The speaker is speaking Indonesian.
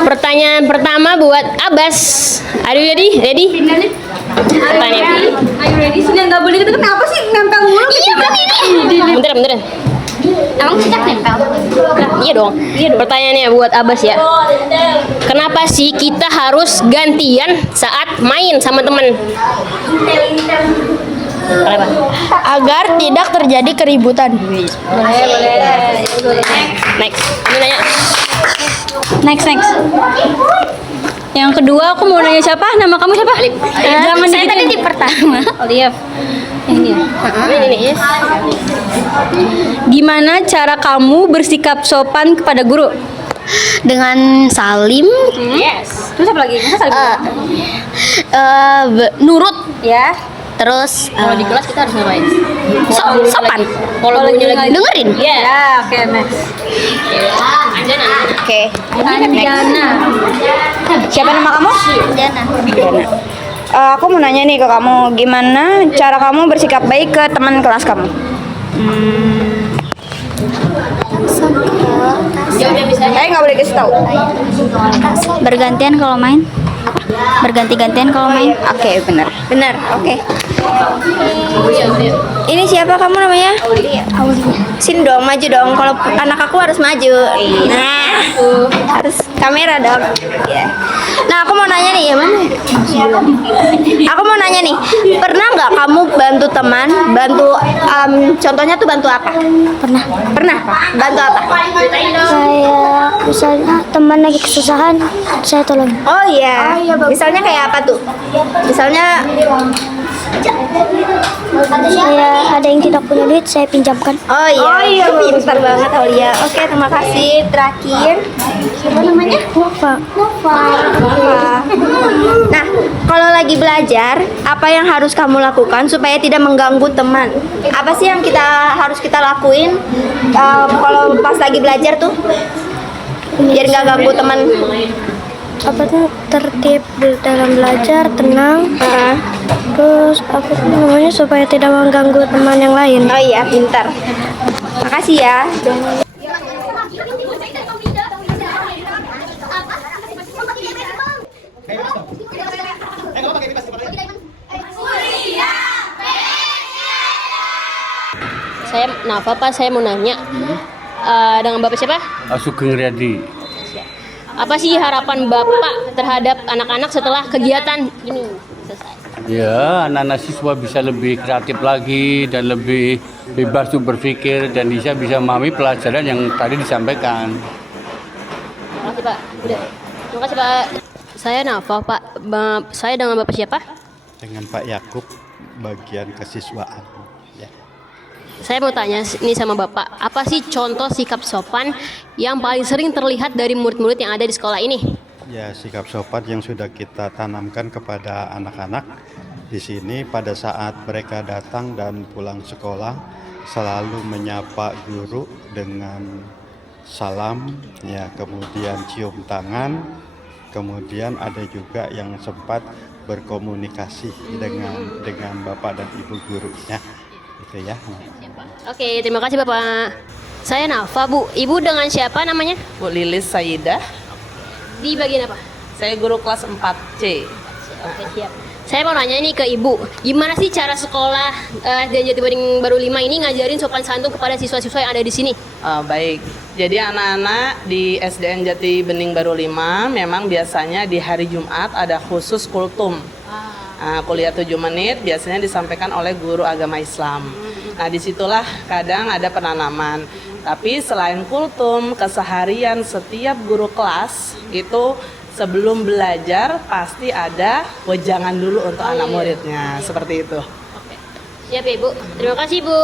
Pertanyaan pertama buat Abbas. Are you ready? Ready? Pertanyaan. Ayo ready, sini nggak boleh gitu. Kenapa sih nempel mulu? Iya begini. Bentar. Emang sejak nempel? Iya dong. Pertanyaannya buat Abbas ya. Kenapa sih kita harus gantian saat main sama temen? Kenapa? Agar tidak terjadi keributan. Boleh. Next. Ini nanya. Next. Yang kedua aku mau nanya siapa? Nama kamu siapa? Jangan Saya tadi di pertama. Olive. Ini. Ini. Gimana cara kamu bersikap sopan kepada guru? Dengan salim, Yes. Terus apa lagi? Masa saling nurut, ya. terus Kalau di kelas kita harus ngapain? sopan. Kalau gurunya lagi Dengerin. Iya. Ya, oke, next. Anjana. Oke. Andiana. Siapa nama kamu? Jana. Aku mau nanya nih ke kamu, gimana cara kamu bersikap baik ke teman kelas kamu? Jawabnya bisa. Nggak boleh kasih tahu. Bergantian kalau main. Berganti-gantian kalau main. Oke, benar. Oke. Iya. Ini siapa kamu namanya? Aulia. Sini dong, maju dong. Kalau anak aku harus maju. Nah, harus kamera dong. Ya. Nah, aku mau nanya nih, ya mana? Aku mau nanya nih, pernah nggak kamu bantu teman? Contohnya tuh bantu apa? Pernah. Bantu apa? Saya misalnya teman lagi kesusahan, saya tolong. Oh iya. Misalnya kayak apa tuh? Misalnya Saya ada yang tidak punya duit, saya pinjamkan. Oh iya, pintar banget Aulia. Oke, terima kasih. Terakhir, siapa namanya? Nova. Nah, kalau lagi belajar, apa yang harus kamu lakukan supaya tidak mengganggu teman? Apa sih yang harus kita lakuin kalau pas lagi belajar tuh? Biar nggak ganggu teman. Apa tuh tertib dalam belajar, tenang. Terus apa tuh namanya supaya tidak mengganggu teman yang lain. Oh iya, pintar. Makasih ya. Saya Nafa Pak, saya mau nanya dengan Bapak siapa? Sugeng Riyadi. Apa sih harapan Bapak terhadap anak-anak setelah kegiatan ini selesai? Ya, anak-anak siswa bisa lebih kreatif lagi dan lebih bebas untuk berpikir dan bisa memahami pelajaran yang tadi disampaikan. Terima kasih Pak. Udah. Terima kasih Pak. Saya Nafa Pak. Saya dengan Bapak siapa? Dengan Pak Yakub bagian kesiswaan. Ya. Saya mau tanya nih sama Bapak, apa sih contoh sikap sopan yang paling sering terlihat dari murid-murid yang ada di sekolah ini? Ya, sikap sopan yang sudah kita tanamkan kepada anak-anak di sini pada saat mereka datang dan pulang sekolah selalu menyapa guru dengan salam, ya, kemudian cium tangan, kemudian ada juga yang sempat berkomunikasi dengan Bapak dan Ibu gurunya. Gitu ya. Oke, terima kasih Bapak. Saya Nafa, Bu. Ibu dengan siapa namanya? Bu Lilis Saidah, Di bagian apa? saya guru kelas 4C. Oke, siap. Saya mau nanya nih ke Ibu, gimana sih cara sekolah SD Jati Bening Baru 5 ini ngajarin sopan santun kepada siswa-siswa yang ada di sini? Baik, jadi anak-anak di SDN Jati Bening Baru 5 memang biasanya di hari Jumat ada khusus kultum. Kuliah 7 menit biasanya disampaikan oleh guru agama Islam. Nah, disitulah kadang ada penanaman. Tapi selain kultum, keseharian setiap guru kelas itu sebelum belajar pasti ada wejangan dulu untuk anak muridnya, seperti itu. Siap ya Ibu. Terima kasih Bu.